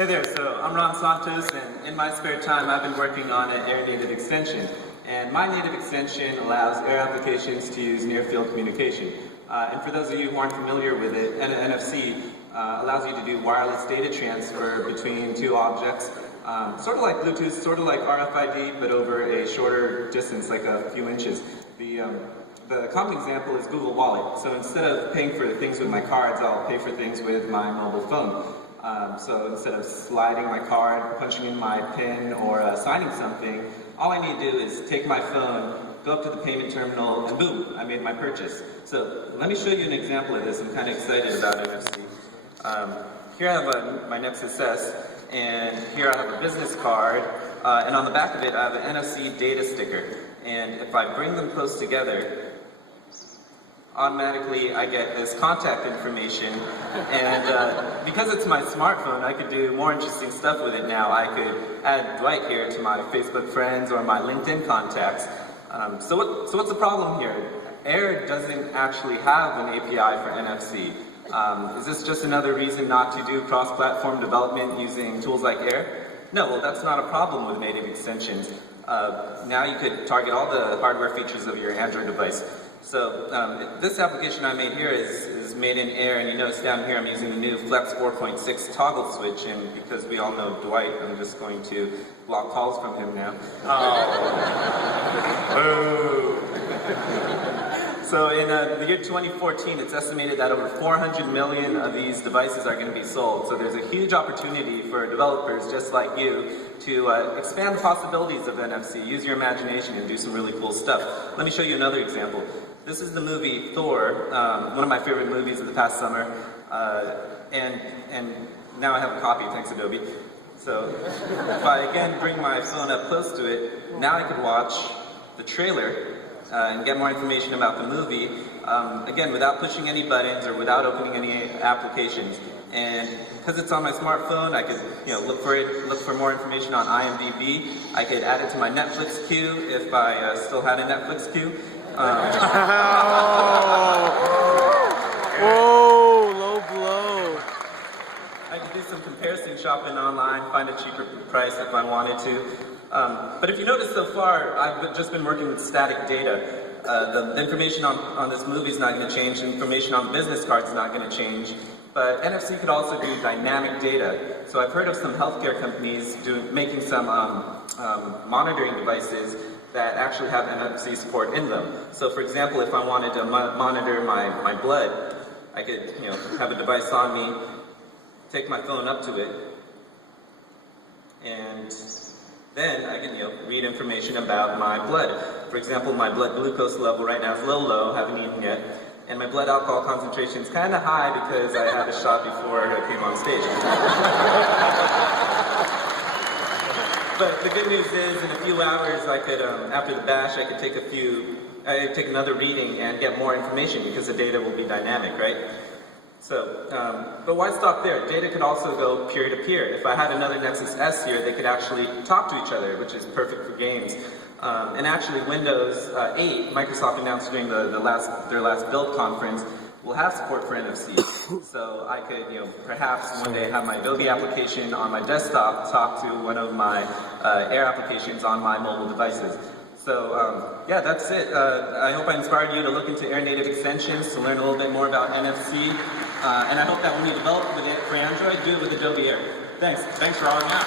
Hey there, so I'm Ron Santos, and in my spare time I've been working on an Air native extension. And my native extension allows Air applications to use near-field communication. And for those of you who aren't familiar with it, NFC allows you to do wireless data transfer between two objects, sort of like Bluetooth, sort of like RFID, but over a shorter distance, like a few inches. The common example is Google Wallet. So instead of paying for things with my cards, I'll pay for things with my mobile phone. So instead of sliding my card, punching in my PIN, or signing something, all I need to do is take my phone, go up to the payment terminal, and boom, I made my purchase. So let me show you an example of this. I'm kind of excited about NFC. Here I have my Nexus S, and here I have a business card, and on the back of it I have an NFC data sticker. And if I bring them close together, automatically I get this contact information, and because it's my smartphone, I could do more interesting stuff with it now. I could add Dwight here to my Facebook friends or my LinkedIn contacts. So what's the problem here? Air doesn't actually have an API for NFC. Is this just another reason not to do cross-platform development using tools like Air? No, well, that's not a problem with native extensions. Now you could target all the hardware features of your Android device. So this application I made here is made in Air, and you notice down here I'm using the new Flex 4.6 toggle switch, and because we all know Dwight, I'm just going to block calls from him now. Oh. So in the year 2014, it's estimated that over 400 million of these devices are going to be sold. So there's a huge opportunity for developers just like you to expand the possibilities of NFC, use your imagination, and do some really cool stuff. Let me show you another example. This is the movie Thor, one of my favorite movies of the past summer, and now I have a copy, thanks Adobe. So if I again bring my phone up close to it, now I could watch the trailer and get more information about the movie, again, without pushing any buttons or without opening any applications. And because it's on my smartphone, I could look for more information on IMDb. I could add it to my Netflix queue if I still had a Netflix queue. Whoa, low blow. I could do some comparison shopping online, find a cheaper price if I wanted to. But if you notice so far, I've just been working with static data. The information on this movie is not going to change. The information on the business card is not going to change. But NFC could also do dynamic data. So I've heard of some healthcare companies making some monitoring devices that actually have NFC support in them. So for example, if I wanted to monitor my blood, I could have a device on me, take my phone up to it, and then I can read information about my blood. For example, my blood glucose level right now is a little low, haven't eaten yet, and my blood alcohol concentration is kind of high because I had a shot before I came on stage. But the good news is, in a few hours, I could, after the bash, I could take another reading and get more information because the data will be dynamic, right? So, but why stop there? Data could also go peer-to-peer. If I had another Nexus S here, they could actually talk to each other, which is perfect for games. And actually, Windows 8, Microsoft announced during their last build conference, will have support for NFC. So I could, perhaps one day have my Adobe application on my desktop talk to one of my Air applications on my mobile devices. So yeah, that's it. I hope I inspired you to look into Air native extensions to learn a little bit more about NFC. And I hope that when you develop with it for Android, do it with Adobe Air. Thanks, Ron. Yeah.